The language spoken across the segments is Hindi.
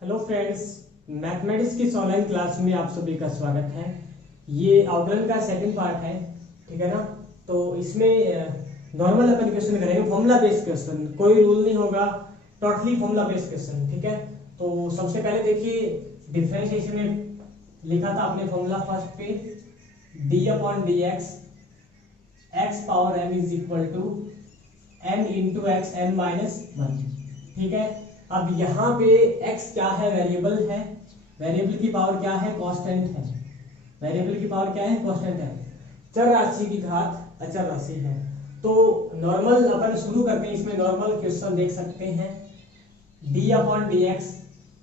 हेलो फ्रेंड्स, मैथमेटिक्स की ऑनलाइन क्लास में आप सभी का स्वागत है। ये आउटलाइन का सेकंड पार्ट है, ठीक है ना। तो इसमें नॉर्मल अपन क्वेश्चन करेंगे, फॉर्मूला बेस्ड क्वेश्चन, कोई रूल नहीं होगा, टोटली फॉर्मूला बेस्ड क्वेश्चन, ठीक है। तो सबसे पहले देखिए, डिफरेंशिएशन में लिखा था आपने फॉर्मूला फर्स्ट पे d upon d x x power m is equal to n into x n minus one, ठीक है। अब यहाँ पे x क्या है, वेरिएबल है, वेरिएबल की पावर क्या है, कांस्टेंट है, वेरिएबल की पावर क्या है, कांस्टेंट है, चर राशि की घात अचर राशि है। तो नॉर्मल अपन शुरू करते हैं, इसमें नॉर्मल क्वेश्चन देख सकते हैं। d अपॉन डी एक्स,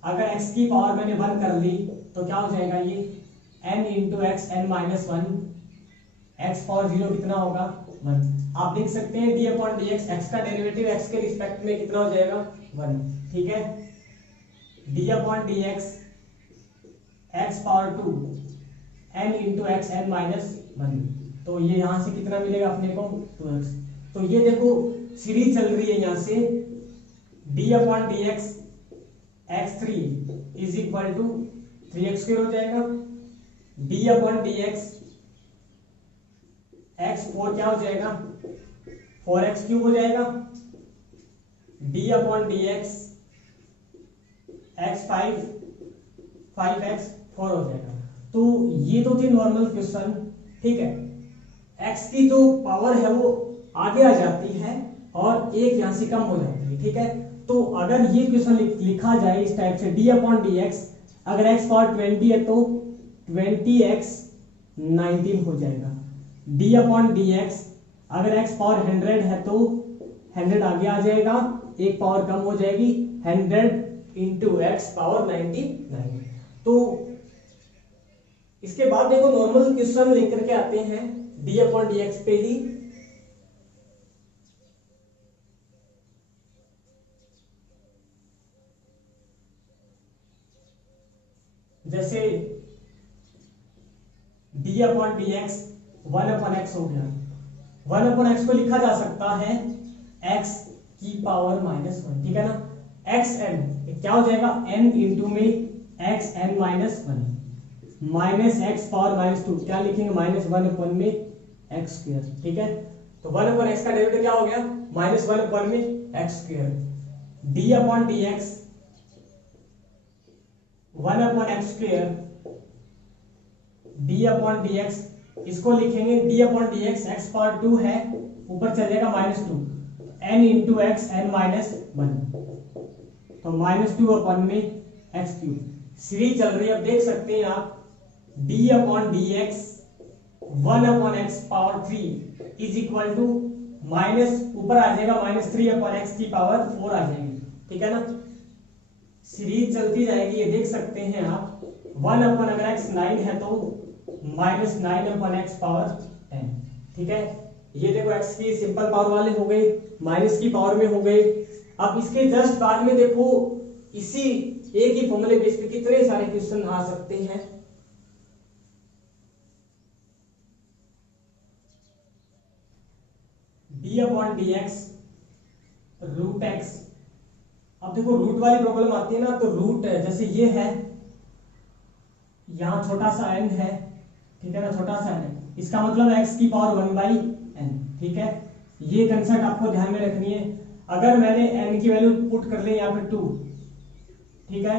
अगर x की पावर मैंने वन कर ली तो क्या हो जाएगा, ये n into x n minus one, x power zero कितना होगा, वन। आप देख सकते हैं d upon d x, x का डेरिवेटिव x के रिस्पेक्ट में कितना हो जाएगा, वन, ठीक है। d upon d x x power two n into x n minus one, तो ये यहां से कितना मिलेगा अपने को, 2x। तो ये देखो सीरीज चल रही है, यहां से d upon d x x three is equal to 3x square हो जाएगा, d upon d x x four क्या हो जाएगा, 4x क्यूब हो जाएगा, d upon d x x five 5x 4 हो जाएगा। तो ये तो थे नॉर्मल क्वेश्चन, ठीक है। x की जो पावर है वो आगे आ जाती है और एक यहां से कम हो जाती है, ठीक है। तो अगर ये क्वेश्चन लिखा जाए इस टाइप से, d अपॉन डी एक्स, अगर x पावर 20 है तो 20x 19 हो जाएगा, d अपॉन डी एक्स अगर x पावर 100 है तो 100 आगे आ जाएगा, एक पावर कम हो जाएगी, 100 इंटू एक्स पावर 99। तो इसके बाद देखो नॉर्मल क्वेश्चन लेकर के आते हैं d अपॉन डी एक्स पे ही। जैसे d upon d x 1 upon x हो गया, 1 अपॉन एक्स को लिखा जा सकता है x की पावर माइनस वन, ठीक है ना। एक्स एन क्या हो जाएगा, n इंटू में x n minus one minus x power minus two, क्या लिखेंगे, माइनस वन अपन में एक्स स्क्वायर, ठीक है। तो 1 अपॉन एक्स का डेरिवेटिव क्या हो गया, माइनस वन अपन में x square, d upon d x 1 upon x square, d upon d x, इसको लिखेंगे d upon d x x power two है, ऊपर चल जाएगा minus two, n into x n minus one, तो माइनस टू अपॉन में एक्स क्यूब। सीरीज चल रही है, अब देख सकते हैं आप d upon d x 1 upon x power 3 is equal to minus, ऊपर आ जाएगा माइनस 3 अपॉन एक्स की पावर 4 आ जाएगी, ठीक है ना। सीरीज चलती जाएगी, ये देख सकते हैं आप, 1 अपॉन अगर x 9 है तो माइनस 9 अपॉन एक्स पावर 10, ठीक है। ये देखो x की सिंपल पावर वाले हो गए, माइनस की पावर में हो गए। अब इसके जस्ट बाद में देखो, इसी एक ही फॉर्मूले बेस पे कितने सारे क्वेश्चन आ सकते हैं। d upon d x root x, अब देखो रूट वाली प्रॉब्लम आती है ना, तो रूट जैसे ये है, यहां छोटा सा n है, ठीक है ना, छोटा सा n है, इसका मतलब x की पावर 1 बाई n, ठीक है। ये कंसेप्ट आपको ध्यान में रखनी है। अगर मैंने n की वैल्यू पुट कर ली यहाँ पे 2, ठीक है,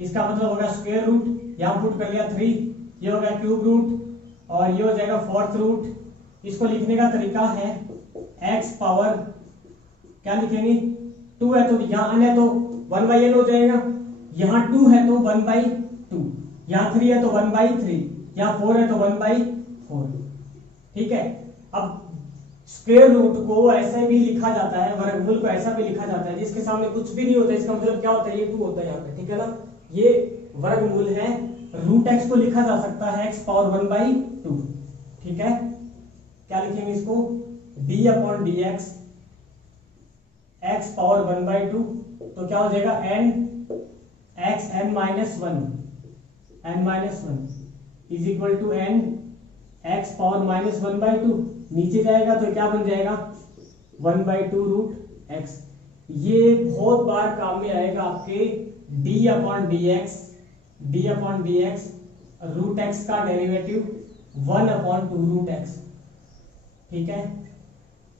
इसका मतलब होगा स्क्वायर रूट, यहाँ पुट कर लिया 3, ये हो गया क्यूब रूट, और ये हो जाएगा फोर्थ रूट। इसको लिखने का तरीका है x पावर क्या लिखेंगे, 2 है तो यहाँ n है तो 1 बाई n हो जाएगा, यहाँ 2 है तो 1 बाई 2, यहाँ 3 है तो 1 बाई 3, यहाँ 4 है तो 1 बाई 4, ठीक है। अब स्क्वायर रूट को ऐसे भी लिखा जाता है, वर्गमूल को ऐसा भी लिखा जाता है जिसके सामने कुछ भी नहीं होता, इसका मतलब क्या होता है, ये 2 होता है यहाँ पे, ठीक है ना। ये वर्गमूल है, रूट एक्स को लिखा जा सकता है x पावर 1 बाई 2, ठीक है। क्या लिखेंगे इसको, d upon d x x power 1 by 2, तो क्या हो जाएगा, n x n माइनस वन is equal to n x power minus 1 by 2, नीचे जाएगा तो क्या बन जाएगा, 1 बाई 2 रूट एक्स। ये बहुत बार काम में आएगा आपके d upon d x root x का डेरिवेटिव 1 अपॉन 2 रूट एक्स। ठीक है,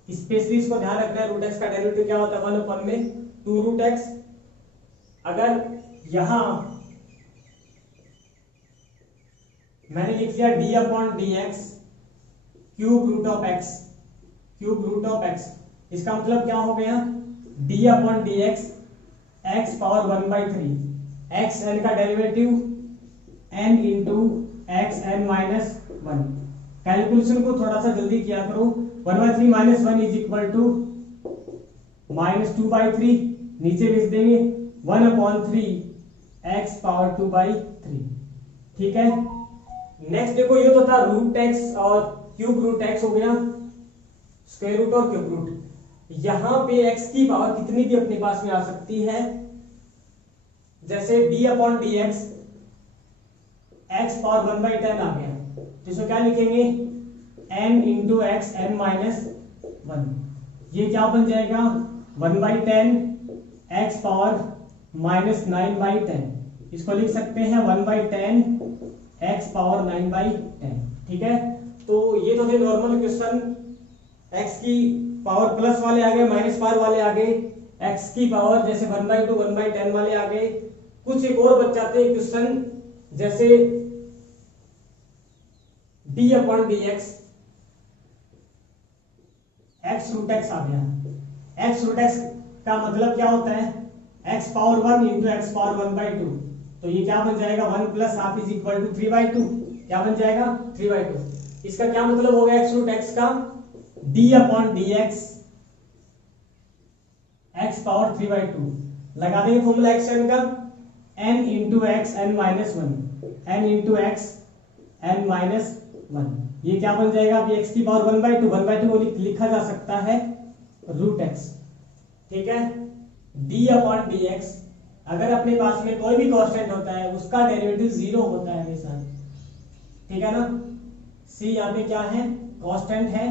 स्पेशली इसको ध्यान रखना है, रूट एक्स का डेरिवेटिव क्या होता है 1 अपॉन में 2 रूट एक्स। अगर यहां मैंने लिख दिया d upon d x cube root of x, इसका मतलब क्या हो गया d upon d x power 1/3 x n का derivative n into x n minus 1। Calculation को थोड़ा सा जल्दी किया करो। 1/3 माइनस 1 इज इक्वल टू -2/3, नीचे भेज देंगे 1/3 एक्स पावर 2/3। ठीक है, नेक्स्ट देखो ये तो था रूट एक्स और क्यूब रूट एक्स हो गया, स्क्वायर रूट और क्यूब रूट। यहां पे एक्स की पावर कितनी भी अपने पास में आ सकती है, जैसे d upon d x power 1/10 आ गया, तो इसको क्या लिखेंगे n into x n minus 1। ये क्या बन जाएगा 1/10 एक्स पावर -9/10। इसको लिख सकते हैं 1/10 एक्स पावर 9/10। ठीक है, तो ये तो थे नॉर्मल क्वेश्चन। एक्स की पावर प्लस वाले आ गए, माइनस पावर वाले आ गए, एक्स की पावर जैसे 1/2 1/10 वाले आ गए। कुछ एक और बच जाते हैं क्वेश्चन, जैसे d upon d x root x आ गया। एक्स रूट एक्स का मतलब क्या होता है x power 1 into x power 1/2, तो ये क्या बन जाएगा 1 plus half is equal to 3/2। क्या बन जाएगा 3/2। इसका क्या मतलब हो गया एक्स रूट एक्स का d upon d x power 3/2। लगा देंगे फॉर्मूला एक्स एन का n into x n minus 1, n into x n minus 1। ये क्या बन जाएगा अभी एक्स की पावर 1/2 को लिखा जा सकता है रूट एक्स। ठीक है, d अपॉन डी एक्स, अगर अपने पास में कोई भी कांस्टेंट होता है उसका डेरिवेटिव 0 होता है हमेशा। ठीक है ना, c यहाँ पे क्या है कांस्टेंट है,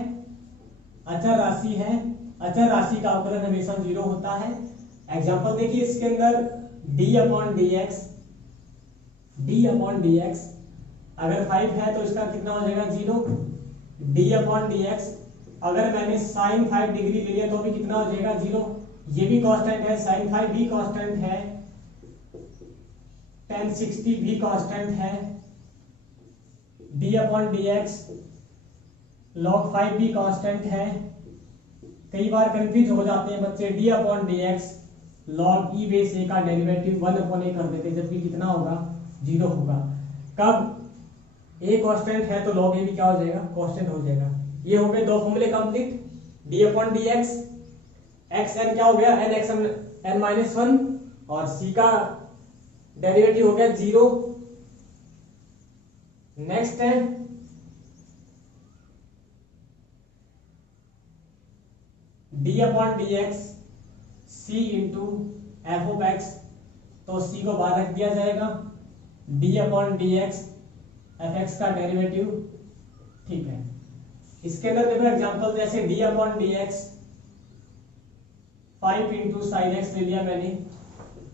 अचर राशि है, अचर राशि का अवकलन हमेशा 0 होता है। एग्जांपल देखिए इसके अंदर d अपॉन डी एक्स अगर 5 है तो इसका कितना हो जाएगा 0। d अपॉन डी एक्स अगर मैंने साइन 5 डिग्री ले लिया तो भी कितना हो जाएगा 0। ये भी कांस्टेंट है, साइन 5 भी कांस्टेंट है, tan 60 भी कांस्टेंट है, d upon d x log 5 भी कांस्टेंट है। कई बार कंफ्यूज हो जाते हैं बच्चे, d upon d x log e base a का डेरिवेटिव 1 अपॉन a कर देते हैं, जबकि कितना होगा 0 होगा। कब a कांस्टेंट है तो log a भी क्या हो जाएगा कांस्टेंट हो जाएगा। ये हो गए दो फॉर्मूले complete, d upon d x n क्या हो गया n एक्स एन माइनस 1 और c का डेरिवेटिव हो गया 0। नेक्स्ट है d upon d x c into F of x, तो c को बाहर रख दिया जाएगा, d upon d x F x का डेरिवेटिव। ठीक है, इसके अंदर देखो एग्जांपल जैसे d upon d x 5 into sine x ले लिया मैंने,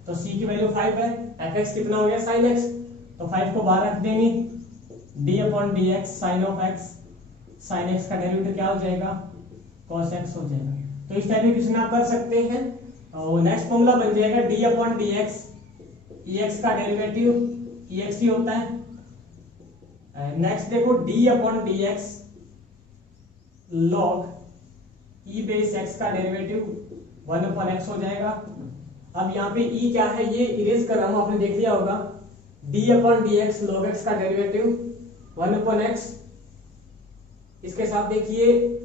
तो c की वैल्यू 5 है, एफ एक्स कितना हो गया साइन एक्स, तो 5 को बाहर रख देंगे, d upon d x sine of x, sine x का डेरिवेटिव क्या हो जाएगा cos x हो जाएगा। तो इस टाइप में क्वेश्चन आप कर सकते हैं। और नेक्स्ट फॉर्मूला बन जाएगा d upon d x, x का डेरिवेटिव एक्स ही होता है। नेक्स्ट देखो d upon d x log e base x का डेरिवेटिव 1 अपॉन x हो जाएगा। अब यहाँ पे e क्या है ये इरेज कर रहा हूं, आपने देख लिया होगा, d upon d x log x का डेरिवेटिव 1 अपॉन x। इसके साथ देखिए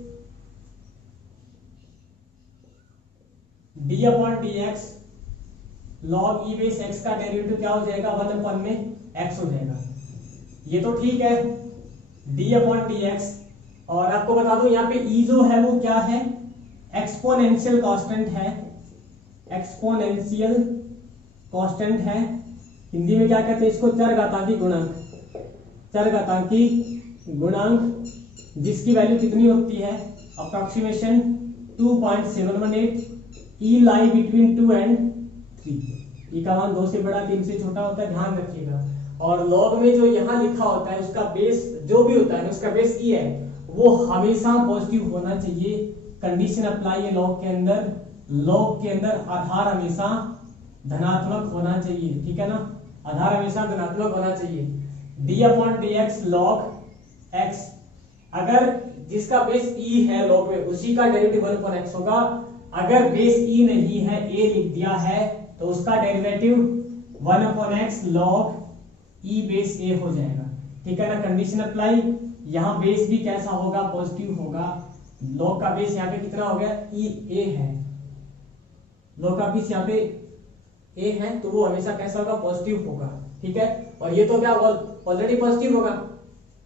d upon d x log e base x का डेरिवेटिव क्या हो जाएगा 1 अपॉन में x हो जाएगा। ये तो ठीक है d अपॉन डी एक्स। और आपको बता दूं यहाँ पे e जो है वो क्या है एक्सपोनेंशियल कांस्टेंट है, एक्सपोनेंशियल कांस्टेंट है। हिंदी में क्या कहते हैं इसको चरघातांकी गुणांक, चरघातांकी गुणांक, जिसकी वैल्यू कितनी होती है approximation 2.718, e lie between 2 and 3। ई का मान 2 से बड़ा 3 से छोटा होता है, ध्यान रखिएगा। और लॉग में जो यहाँ लिखा होता है उसका बेस जो भी होता है उसका बेस ई है, वो हमेशा पॉजिटिव होना चाहिए। कंडीशन अप्लाई है लॉग के अंदर, लॉग के अंदर आधार हमेशा धनात्मक होना चाहिए, ठीक है ना, आधार हमेशा धनात्मक होना चाहिए। D upon d x log x, अगर जिसका बेस ई है लॉग में उसी का डेरिवेटिव 1 अपॉन एक्स होगा। अगर बेस ई नहीं है, ए लिख दिया है, तो उसका derivative 1 upon x log e base a हो जाएगा, ठीक है ना। कंडीशन अप्लाई, यहाँ बेस भी कैसा होगा, पॉजिटिव होगा। लॉग का बेस यहाँ पे कितना हो गया, ई ए है, लॉग का बेस यहाँ पे ए है, तो वो हमेशा कैसा होगा, पॉजिटिव होगा, ठीक है। और ये तो क्या ऑलरेडी पॉजिटिव होगा,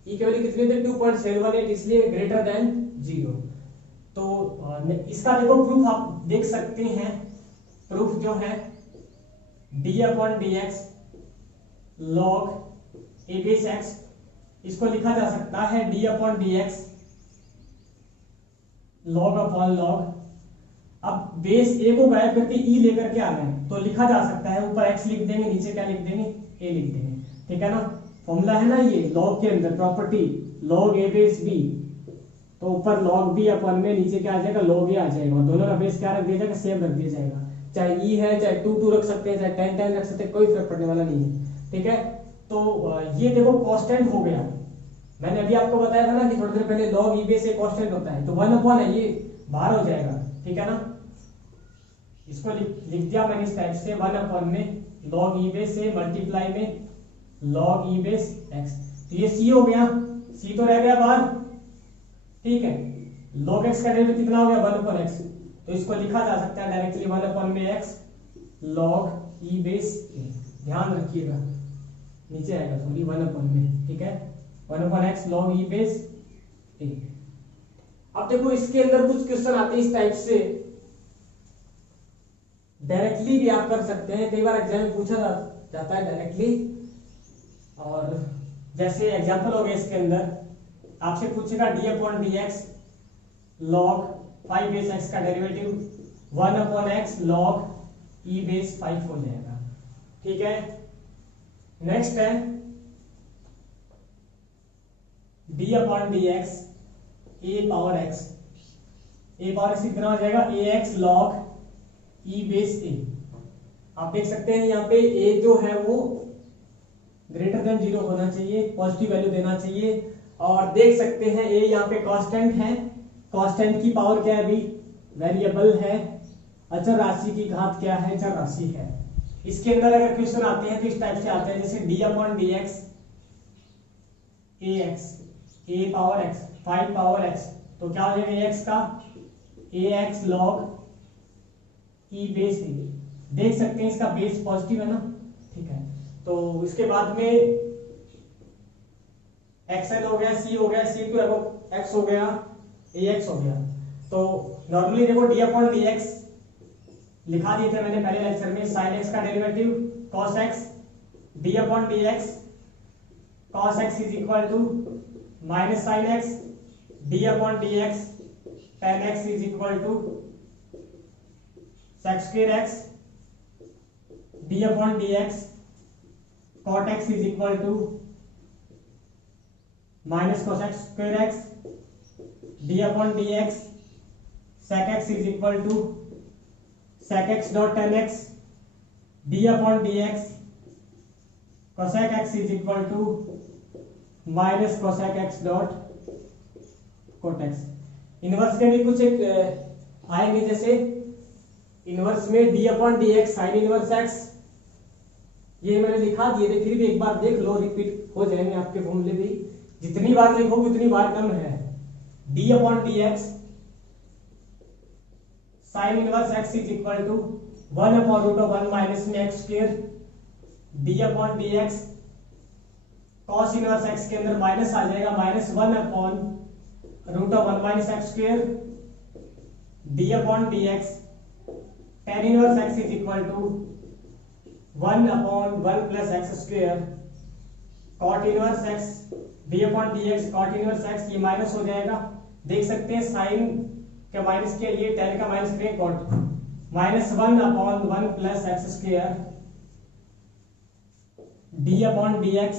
ई की वैल्यू कितनी थी 2.718, इसलिए ग्रेटर देन 0। तो इसका देखो प्रूफ आप देख सकते हैं, प्रूफ जो है d upon d x log a base x, इसको लिखा जा सकता है d upon d x log upon log. अब बेस ए को गायब करके ई लेकर के आना है, तो लिखा जा सकता है ऊपर एक्स लिख देंगे, नीचे क्या लिख देंगे, ए लिख देंगे, ठीक है ना। फॉर्मूला है ना ये लॉग के अंदर, property log a base B, तो ऊपर लॉग बी अपन में, नीचे क्या आ जाएगा, लॉग ए आ जाएगा। और दोनों का बेस क्या रख दिया जाएगा, सेम रख दिया जाएगा। चाहे ई है, चाहे 2 रख सकते हैं, चाहे 10 रख सकते हैं, कोई फर्क पड़ने वाला नहीं है, ठीक है। तो ये देखो कांस्टेंट हो गया। मैंने अभी आपको बताया था ना कि थोड़ी देर पहले log e बेस एक कांस्टेंट होता है, तो 1 अपॉन है, ये बाहर हो जाएगा, ठीक है ना। इसको लिख दिया मैंने इस टाइप से, 1 अपॉन में log e बेस से मल्टीप्लाई में log e बेस x, तो ये c हो गया, c तो रह गया बाहर, ठीक है। log x का डेरिवेटिव कितना हो गया, 1 अपॉन x, तो इसको लिखा जा सकता है डायरेक्टली 1 अपॉन में x log e base a, ध्यान रखिएगा नीचे आएगा सॉरी 1 अपॉन में, ठीक है, 1 upon x log e base a. अब देखो इसके अंदर कुछ क्वेश्चन आते हैं इस टाइप से, डायरेक्टली भी आप कर सकते हैं, कई बार एग्जाम में पूछा जाता है डायरेक्टली। और जैसे एग्जांपल हो गया इसके अंदर, आपसे पूछेगा d upon d x log 5 base x का derivative 1 upon x log e base 5 हो जाएगा, ठीक है। नेक्स्ट है d upon d x a power x, a power x कितना हो जाएगा, a x log e base a. आप देख सकते हैं यहाँ पे ए जो है वो ग्रेटर देन 0 होना चाहिए, पॉजिटिव वैल्यू देना चाहिए। और देख सकते हैं ए यहाँ पे कांस्टेंट है, कांस्टेंट की पावर क्या है अभी, वेरिएबल है, अचर राशि की घात क्या है, चर राशि है। इसके अंदर अगर क्वेश्चन आते हैं तो इस टाइप से आते हैं, जैसे d upon d x a x, a power x 5 power x, तो क्या हो जाएगा एक्स का ए एक्स लॉग ई बेस ए। देख सकते हैं इसका बेस पॉजिटिव है ना, ठीक है। तो इसके बाद में एक्सएल हो गया, सी हो गया, सी टू एक्स हो गया, ए एक्स हो गया। तो नॉर्मली देखो डी अपॉन डी एक्स लिखा दिए थे मैंने पहले लेक्चर में, साइन एक्स का derivative cos x, d upon d x cos x is equal to minus sine x, d upon d x tan x is equal to sec square x, d upon d x cot x is equal to minus cos x square x, d upon d x sec x is equal to sec x dot tan x, d upon dx cosec x is equal to minus cosec x dot cot x। Inverse के भी कुछ एक आएंगे, जैसे इनवर्स में d upon dx sin inverse x, ये मैंने लिखा दिए थे, फिर भी एक बार देख लो, रिपीट हो जाएंगे आपके फॉर्मूले भी, जितनी बार लिखोगे उतनी बार कम है। d upon dx sine inverse x is equal to 1 upon root of 1 minus में x square, d upon dx cos inverse x के अंदर माइनस आ जाएगा, minus 1 upon root of 1 minus x square, d upon dx tan inverse x is equal to 1 upon 1 plus x square, cot inverse x, d upon dx cot inverse x, ये माइनस हो जाएगा। देख सकते हैं साइन के माइनस के लिए tan का माइनस करें, cot minus 1 upon 1 plus x square d upon d x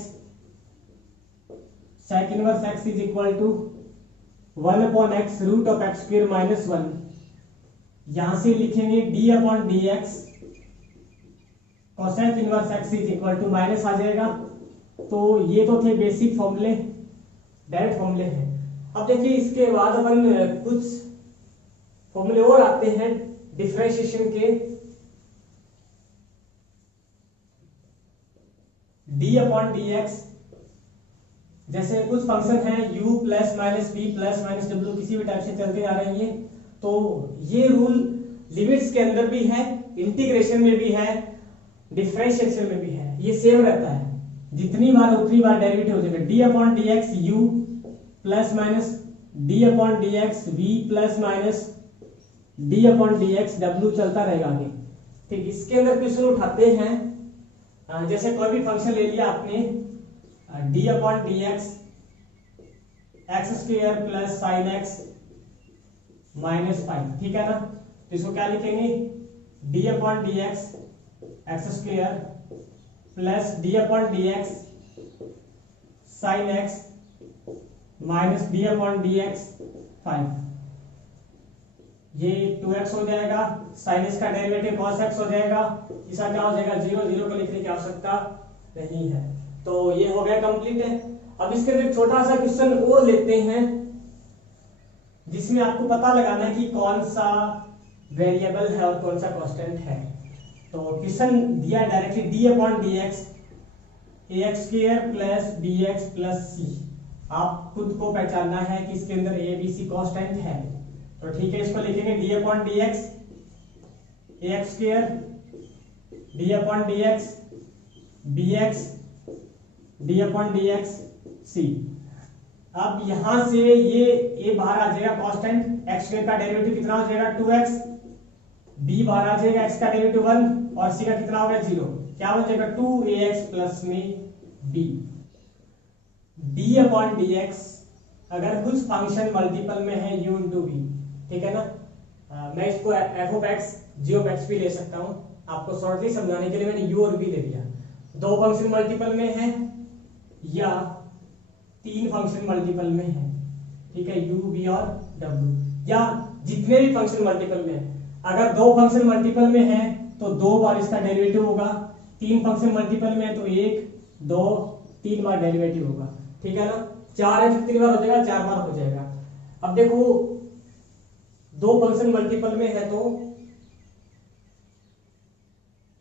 sec inverse x is equal to 1 upon x root of x square minus 1। यहां से लिखेंगे d upon d x cosec inverse x is equal to minus आ जाएगा। तो ये तो थे बेसिक फॉर्मूले, डायरेक्ट फॉर्मूले हैं। अब देखिए इसके बाद अपन कुछ फॉर्मूले और आते हैं डिफरेंशिएशन के। डी अपॉन डी एक्स, जैसे कुछ फंक्शन है u plus minus b plus minus डब्ल्यू किसी भी टाइप से चलते आ रहे हैं, तो ये रूल लिमिट्स के अंदर भी है, इंटीग्रेशन में भी है, डिफरेंशिएशन में भी है, ये सेम रहता है। जितनी बार उतनी बार डेरिवेटिव हो जाएगा। D upon d x u plus minus d upon d x v plus minus d upon d x डब्ल्यू चलता रहेगा आगे। ठीक, इसके अंदर क्वेश्चन उठाते हैं, जैसे कोई भी फंक्शन ले लिया आपने D upon d x x square plus sine x minus five, ठीक है ना। तो इसको क्या लिखेंगे, d upon d x x square plus D upon d x sine x minus d upon d x 5। ये 2x हो जाएगा, साइन एक्स का डेरिवेटिव cos x हो जाएगा, इसका क्या हो जाएगा 0, 0 को लिखने की आवश्यकता नहीं है। तो ये हो गया कंप्लीट है। अब इसके अंदर छोटा सा क्वेश्चन और लेते हैं जिसमें आपको पता लगाना है कि कौन सा वेरिएबल है और कौन सा कांस्टेंट है। तो क्वेश्चन दिया directly d upon d x a x square plus b x plus c. आप खुद को पहचानना है कि इसके अंदर ए बी सी कांस्टेंट है, तो ठीक है, इसको लिखेंगे d upon d x a x square d upon d x b x d upon d x c. अब यहां से ये ए बाहर आ जाएगा कांस्टेंट, एक्स स्क्वायर का डेरिवेटिव कितना हो जाएगा 2x, b बाहर आ जाएगा x का डेरिवेटिव 1 और c का कितना हो गया 0, क्या हो जाएगा 2ax प्लस में b। d अपॉन dx अगर कुछ फंक्शन मल्टीपल में है u इंटू v, ठीक है ना, मैं इसको f of x g of x भी ले सकता हूं। आपको शॉर्टली समझाने के लिए मैंने u और v ले लिया। दो फंक्शन मल्टीपल में है या तीन फंक्शन मल्टीपल में है, ठीक है, u v और w, या जितने भी फंक्शन मल्टीपल में है। अगर दो फंक्शन मल्टीपल में है तो 2 बार इसका डेरिवेटिव होगा, तीन फंक्शन मल्टीपल में है तो 1 2 3 बार डेरिवेटिव होगा, ठीक है ना। 4 है तो कितनी बार हो जाएगा 4 बार हो जाएगा। अब देखो दो फंक्शन मल्टीपल में है तो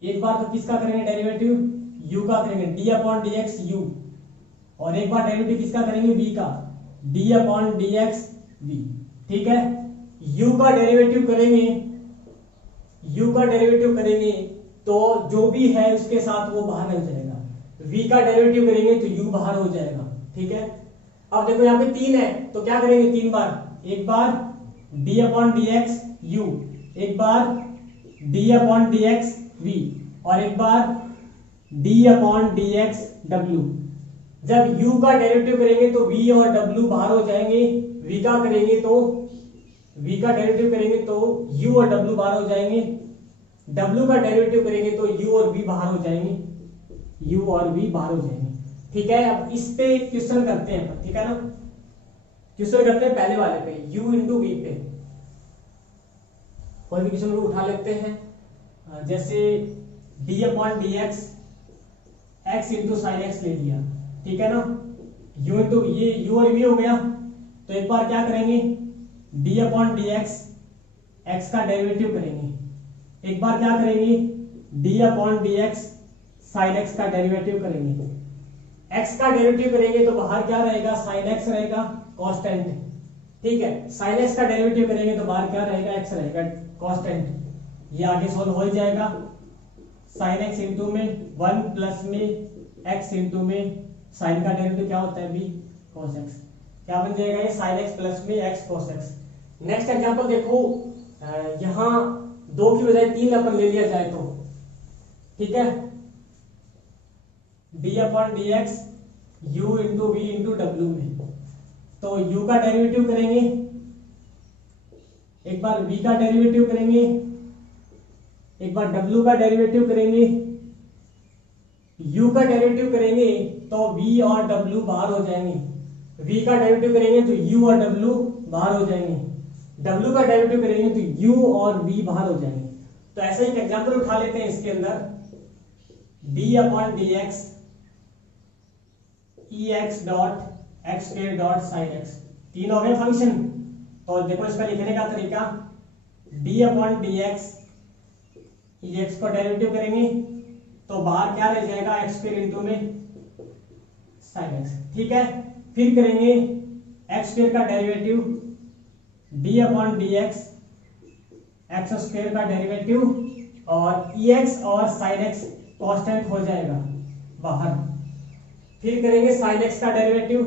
एक बार तो किसका करेंगे डेरिवेटिव u का करेंगे d अपॉन dx u, और एक बार डेरिवेटिव किसका करेंगे v का d अपॉन dx v, ठीक है। u का डेरिवेटिव करेंगे तो जो भी है उसके साथ वो बाहर निकल जाएगा, v का डेरिवेटिव करेंगे तो u बाहर हो जाएगा, ठीक है। अब देखो यहाँ पे 3 है तो क्या करेंगे 3 बार, एक बार d अपॉन dx u, एक बार d अपॉन dx v और एक बार d अपॉन dx w। जब u का डेरिवेटिव करेंगे तो v और w बाहर हो जाएंगे, v का डेरिवेटिव करेंगे तो u और w बाहर हो जाएंगे, w का डेरिवेटिव करेंगे तो u और v बाहर हो जाएंगे, ठीक है। अब इस पे क्वेश्चन करते हैं, ठीक है ना। क्वेश्चन करते हैं पहले वाले पे u इंटू v पे। कोई भी क्वेश्चन उठा लेते हैं, जैसे d upon d x x into sine x ले लिया, ठीक है ना। u इंटू ये u और v हो गया, तो एक बार क्या करेंगे d अपॉन डी एक्स का डेरिवेटिव करेंगे, एक बार क्या करेंगे d upon d x sine x का डेरिवेटिव करेंगे। x का डेरिवेटिव करेंगे तो बाहर क्या रहेगा साइन एक्स रहेगा कांस्टेंट, ठीक है। साइन एक्स का डेरिवेटिव करेंगे तो बाहर क्या रहेगा x रहेगा कांस्टेंट। ये आगे सोल्व हो जाएगा, साइन एक्स इंटू में 1 प्लस में x इंटू में साइन का डेरिवेटिव क्या होता है b cos x, क्या बन जाएगा ये साइन एक्स प्लस में x cos x। Next example देखो, यहाँ 2 की बजाय 3 अपन ले लिया जाए तो, ठीक है, d upon d x u into v into w में। तो u का डेरिवेटिव करेंगे, एक बार v का डेरिवेटिव करेंगे, एक बार w का डेरिवेटिव करेंगे, u का डेरिवेटिव करेंगे तो v और w बाहर हो जाएंगे, v का डेरिवेटिव करेंगे तो u और w बाहर हो जाएंगे, w का डेरिवेटिव करेंगे तो u और v बाहर हो जाएंगे। तो ऐसा एक एग्जांपल उठा लेते हैं इसके अंदर, d upon d x e x dot x square dot sine x, तीन हो गए फंक्शन। तो देखो इसका लिखने का तरीका, d upon d x e x को डेरिवेटिव करेंगे तो बाहर क्या रह जाएगा, एक्स स्क्वायर इंटू में साइन एक्स, ठीक है। फिर करेंगे एक्स स्क्वायर का derivative, d upon d x x square का डेरिवेटिव, और ई एक्स और साइन एक्स कांस्टेंट हो जाएगा बाहर। फिर करेंगे साइन एक्स का derivative,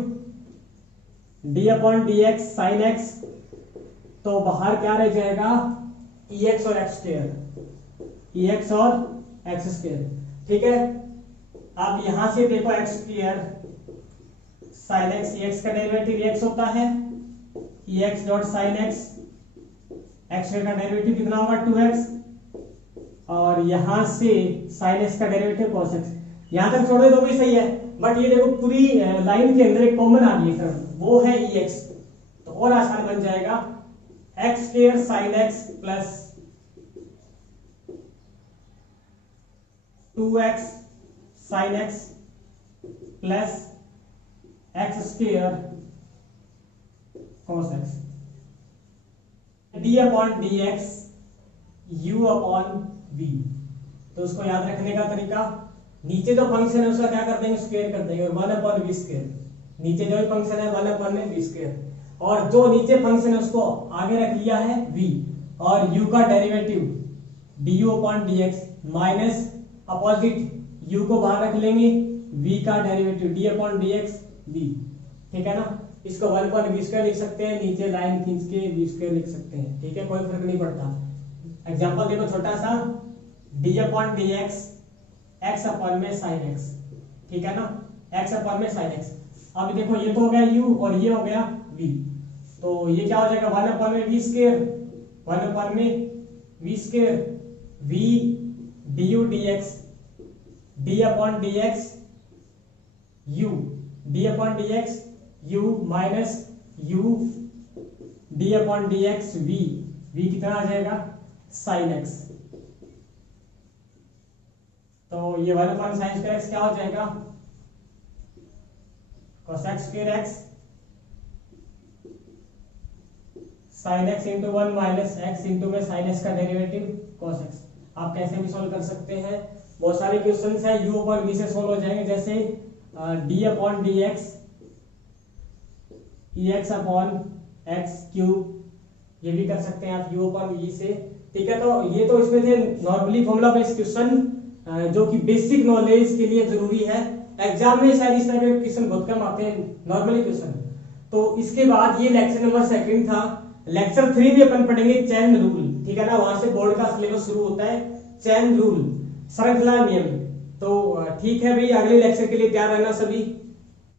d upon d x sine x, तो बाहर क्या रह जाएगा, ई एक्स और एक्स स्क्वायर, ई एक्स और एक्स स्क्वायर, ठीक है। अब यहां से देखो x square sine x, e x का डेरिवेटिव एक्स होता है, e x dot sine x, x square का डेरिवेटिव कितना होगा 2x, और यहां से साइन एक्स का डेरिवेटिव cos x। यहां तक छोड़ दे तो भी सही है, बट ये देखो पूरी लाइन के अंदर एक कॉमन आ गई है, वो है ई एक्स, तो और आसान बन जाएगा, x square sine x plus 2x sine x plus x square cos x, d upon d x u upon v। तो उसको याद रखने का तरीका, नीचे जो फंक्शन है उसका क्या कर देंगे, स्क्वायर कर देंगे, और 1 अपॉन वी स्क्वायर, नीचे जो फंक्शन है 1 अपॉन वी स्क्वायर, और जो नीचे फंक्शन है उसको आगे रख लिया है v, और u का derivative du upon dx minus opposite u को बाहर रख लेंगे, v का derivative d upon dx v, ठीक है ना। इसको 1 अपॉन वी स्क्वायर लिख सकते हैं, नीचे लाइन खींच के वी स्क्वायर लिख सकते हैं, ठीक है, कोई फर्क नहीं पड़ता। एग्जांपल देखो छोटा सा, d upon d x x upon में साइन एक्स, ठीक है ना, x अपॉन में साइन एक्स। अब देखो ये तो हो गया u और ये हो गया v, तो ये क्या हो जाएगा 1 अपॉन में वी स्क्वायर, 1 अपॉन में v square, v du dx, d upon dx u, d upon dx u minus u d upon dx v, v कितना आ जाएगा साइन एक्स, तो ये 1 अपॉन साइन स्क्वायर एक्स क्या हो जाएगा, cos x square x sine x into 1 minus x into में साइन एक्स का डेरिवेटिव cos x। आप कैसे भी सोल्व कर सकते हैं, बहुत सारे क्वेश्चंस है u अपॉन v से सोल्व हो जाएंगे, जैसे d upon d x e x upon x cube, ये भी कर सकते हैं आप u अपॉन v से, ठीक है। तो ये तो इसमें थे नॉर्मली फॉर्मूला बेस्ड क्वेश्चन जो कि बेसिक नॉलेज के लिए जरूरी है, एग्जाम में शायद इस तरह के क्वेश्चन बहुत कम आते हैं नॉर्मली क्वेश्चन। तो इसके बाद ये लेक्चर नंबर 2 था, लेक्चर 3 में अपन पढ़ेंगे चैन रूल, ठीक है ना, वहां से बोर्ड का सिलेबस शुरू होता है, चैन रूल श्रृंखला नियम। तो ठीक है भाई, अगले लेक्चर के लिए तैयार रहना सभी।